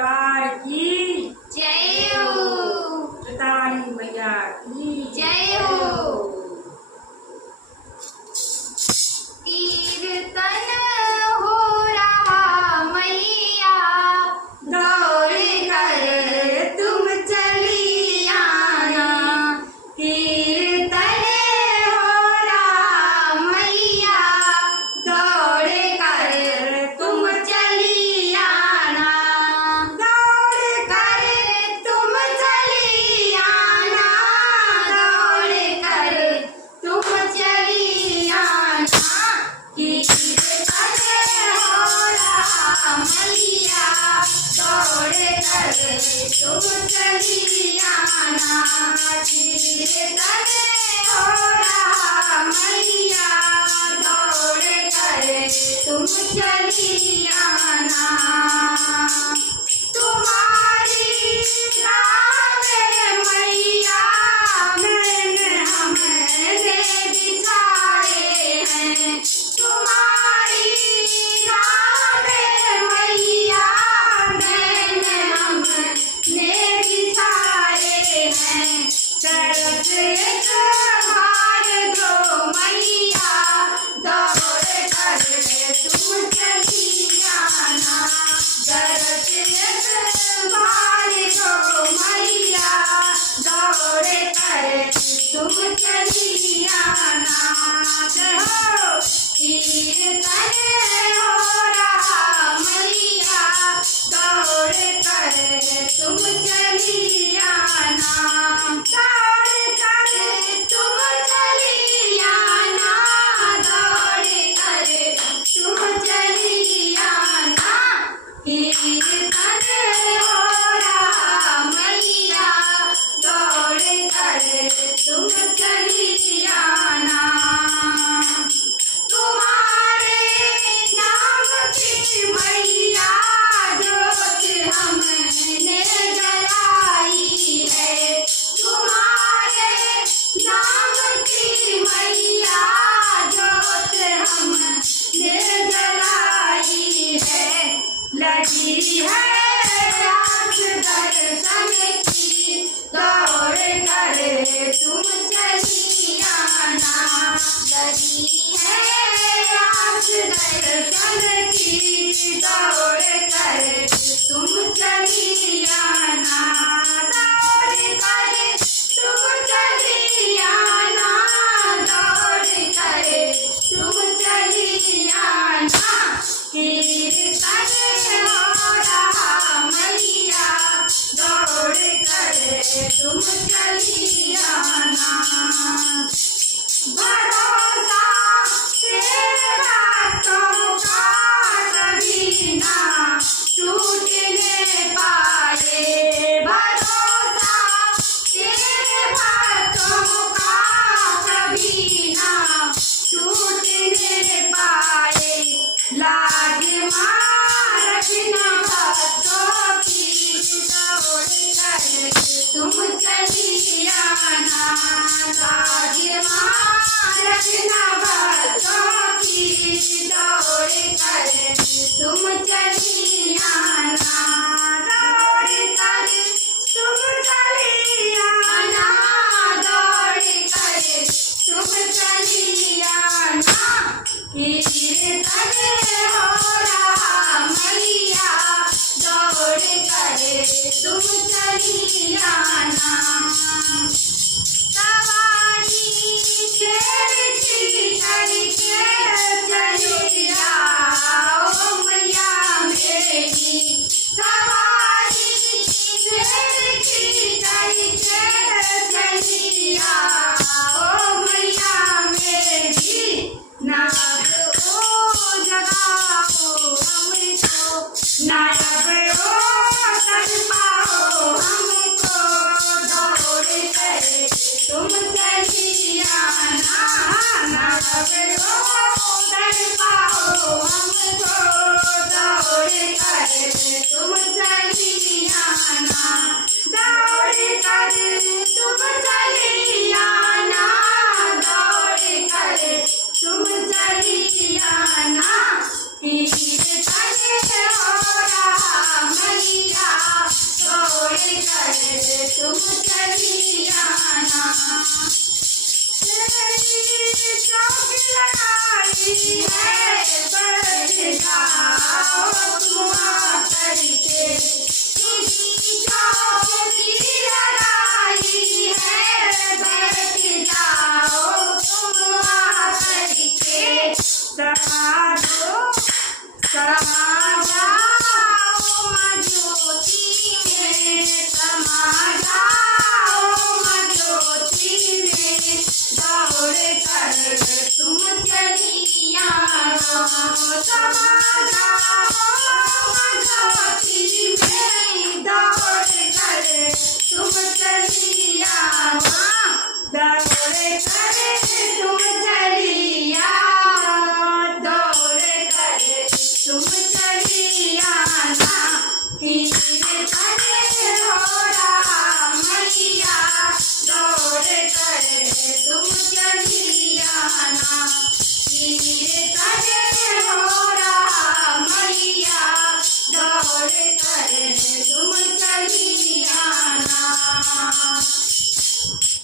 की जय हो। तारी मैया की जय हो। कीर्तन हो रहा मैया, दौड़ कर तुम चली आना। कीर्तन हो रहा मैया, दौड़ कर तुम चली आना। दौड़ कर तुम चली आना। दौड़ कर तुम चली आना। कीर्तन हो रहा मैया, दौड़ कर तुम चली आना। कीर्तन हो रहा मैया, दौड़ कर तुम चली आना। तुम्हारी राह में मैया, मैंने हमने बिछाए हैं। तुम्हारी राह में मैया, मैंने हमने बिछाए हैं। तरस एक बार दो मैया, दौड़ कर तुम चली आना। तरस एक बार दो मैया, दौड़ कर तुम चली आना। कीर्तन हो रहा मैया, दौड़ कर तुम चली आना। दौड़ कर तुम चली आना। दौड़ कर तुम चली आना। कीर्तन हो रहा मैया, दौड़ कर तुम चली आना। तुम्हारे नाम की मैया, जोत हमने जलाई है। तुम्हारे नाम की मैया, जोत हमने जलाई है। लगी है आस दर्शन की, दौड़ कर तुम चली आना। लगी है आस दर्शन की, दौड़ कर तुम चली आना। दौड़ कर तुम चली आना। दौड़ कर तुम चली आना। कीर्तन हो रहा मैया, दौड़ कर तुम चली आना। भरोसा तेरे बातों का कभी ना टूटने पाए। भरोसा तेरे बातों का कभी ना टूटने पाए। लाज मां रखना भक्तों की, दौड़ कर तुम चली आना। लाज मां रखना भक्तों की, दौड़ कर तुम चली आना। दौड़ कर तुम चली आना। दौड़ कर तुम चली आना। कीर्तन हो रहा मैया, दौड़ कर तुम चली आना। सवारी छेड़छी करके चली आओ मैया मेरी। सवारी छेड़छी करके चली आओ मैया मेरी। नाग ओ जगाओ हमको, नाग ओ तड़पाओ हमको। दौड़ कर तुम चली आना। कीर्तन होरा मैया दौड़ कर तुम चली आना कीर्तन